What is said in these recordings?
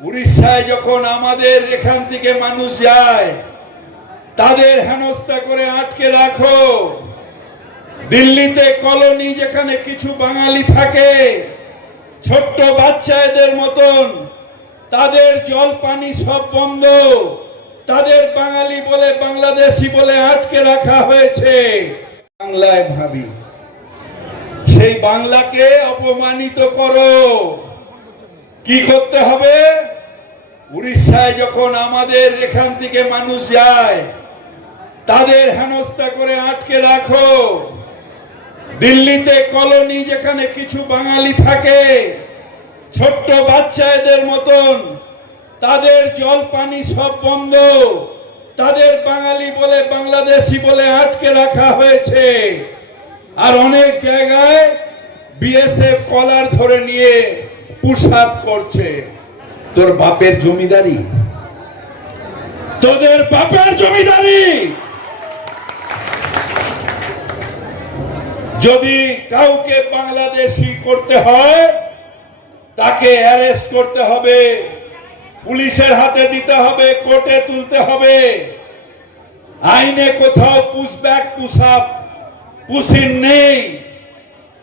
উড়িষ্যায় যখন আমাদের এখান থেকে মানুষ যায়, তাদের হেনস্থা করে আটকে রাখো। দিল্লিতে কলোনি যেখানে কিছু বাঙালি থাকে, ছোট্ট বাচ্চা এদের মতন, তাদের জল পানি সব বন্ধ। তাদের বাঙালি বলে বাংলাদেশি বলে আটকে রাখা হয়েছে। বাংলায় ভাবি, সেই বাংলাকে অপমানিত করো। কি করতে হবে? উড়িষ্যায় যখন আমাদের এখান থেকে মানুষ যায়, তাদের হেনস্থা করে আটকে রাখো। দিল্লিতে কলোনি যেখানে কিছু বাঙালি থাকে, ছোট্ট বাচ্চা এদের মতন, তাদের জল পানি সব বন্ধ। তাদের বাঙালি বলে বাংলাদেশি বলে আটকে রাখা হয়েছে। আর অনেক জায়গায় বিএসএফ কলার ধরে নিয়ে পুশ করছে। তোর বাপের জমিদারি। তোদের বাপের জমিদারি। যদি কাউকে বাংলাদেশি করতে হয়, তাকে অ্যারেস্ট করতে হবে, পুলিশের হাতে দিতে হবে, কোর্টে তুলতে হবে। আইনে কোথাও pushback push up push in নেই।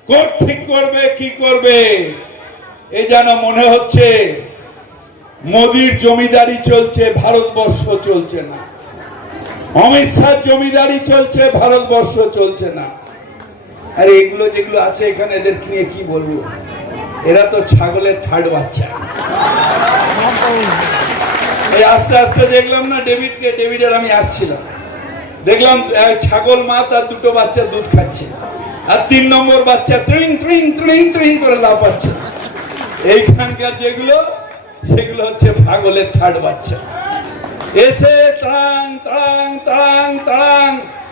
কোর্ট ঠিক করবে, কি করবে? এ যেন মনে হচ্ছে মোদির জমিদারি চলছে, ভারতবর্ষ চলছে না। অমিত শাহ জমিদারি চলছে, ভারতবর্ষ চলছে না। আর এগুলো যেগুলো আছে এখানে, এদেরকে নিয়ে কি বলব? এরা তো ছাগলের থার্ড বাচ্চা। আস্তে আস্তে দেখলাম না ডেভিডকে ডেভিডের আমি আসছিলাম। দেখলাম ছাগল মা তার দুটো বাচ্চা দুধ খাচ্ছে। আর তিন নম্বর বাচ্চা ত্রিং ত্রিং ত্রিং ত্রিং করে লাফাচ্ছে। এইখানকার যেগুলো, সেগুলো হচ্ছে ছাগলের থার্ড বাচ্চা। এসে তাং তাং তাং তাং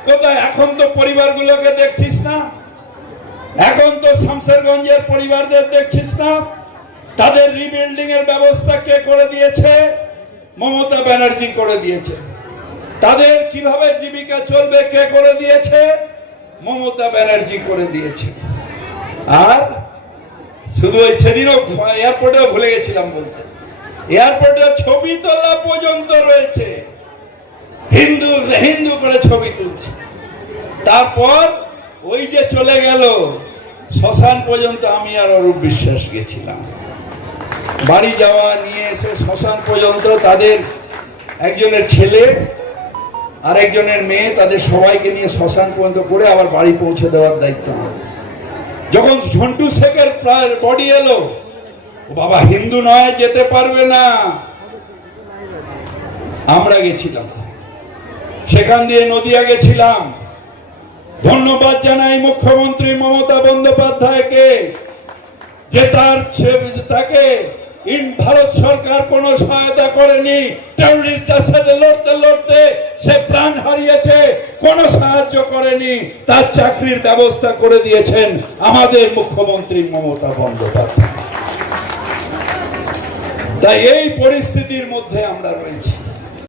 কোথায়? এখন তো পরিবারগুলোকে দেখছিস না? এখন তো শামসেরগঞ্জের পরিবারদের দেখছিস না? তাদের রিবিল্ডিং এর ব্যবস্থা কে করে দিয়েছে? মমতা ব্যানার্জি করে দিয়েছে। তাদের কীভাবে জীবিকা চলবে, কে করে দিয়েছে? মমতা ব্যানার্জি করে দিয়েছে। আর শুধু ওই সেদিনও এয়ারপোর্টেও ভুলে গেছিলাম বলতে। এয়ারপোর্টে ছবি তোলা পর্যন্ত রয়েছে। হিন্দু হিন্দু করে ছবি তুলছে। তারপর ওই যে চলে গেল, শ্মশান পর্যন্ত আমি আর অরূপ বিশ্বাস গেছিলাম। বাড়ি যাওয়া নিয়ে এসে শ্মশান পর্যন্ত তাদের একজনের ছেলে আর একজনের মেয়ে, তাদের সবাইকে নিয়ে শ্মশান পর্যন্ত করে আবার বাড়ি পৌঁছে দেওয়ার দায়িত্ব আমাদের। যখন ঝন্টু শেখের বডি এলো বাবা, হিন্দু নয়, যেতে পারবে না। আমরা গেছিলাম। সেখান দিয়ে নদিয়া গেছিলাম। ধন্যবাদ জানাই মুখ্যমন্ত্রী মমতা বন্দ্যোপাধ্যায়কে, যে তার তাকে ইন ভারত সরকার কোনো সহায়তা করেনি। টেরোরিস্টের সাথে লড়তে লড়তে সে প্রাণ হারিয়েছে। কোনো সাহায্য করেনি, তার চাকরির ব্যবস্থা করে দিয়েছেন আমাদের মুখ্যমন্ত্রী মমতা বন্দ্যোপাধ্যায়। তাই এই পরিস্থিতির মধ্যে আমরা রয়েছি।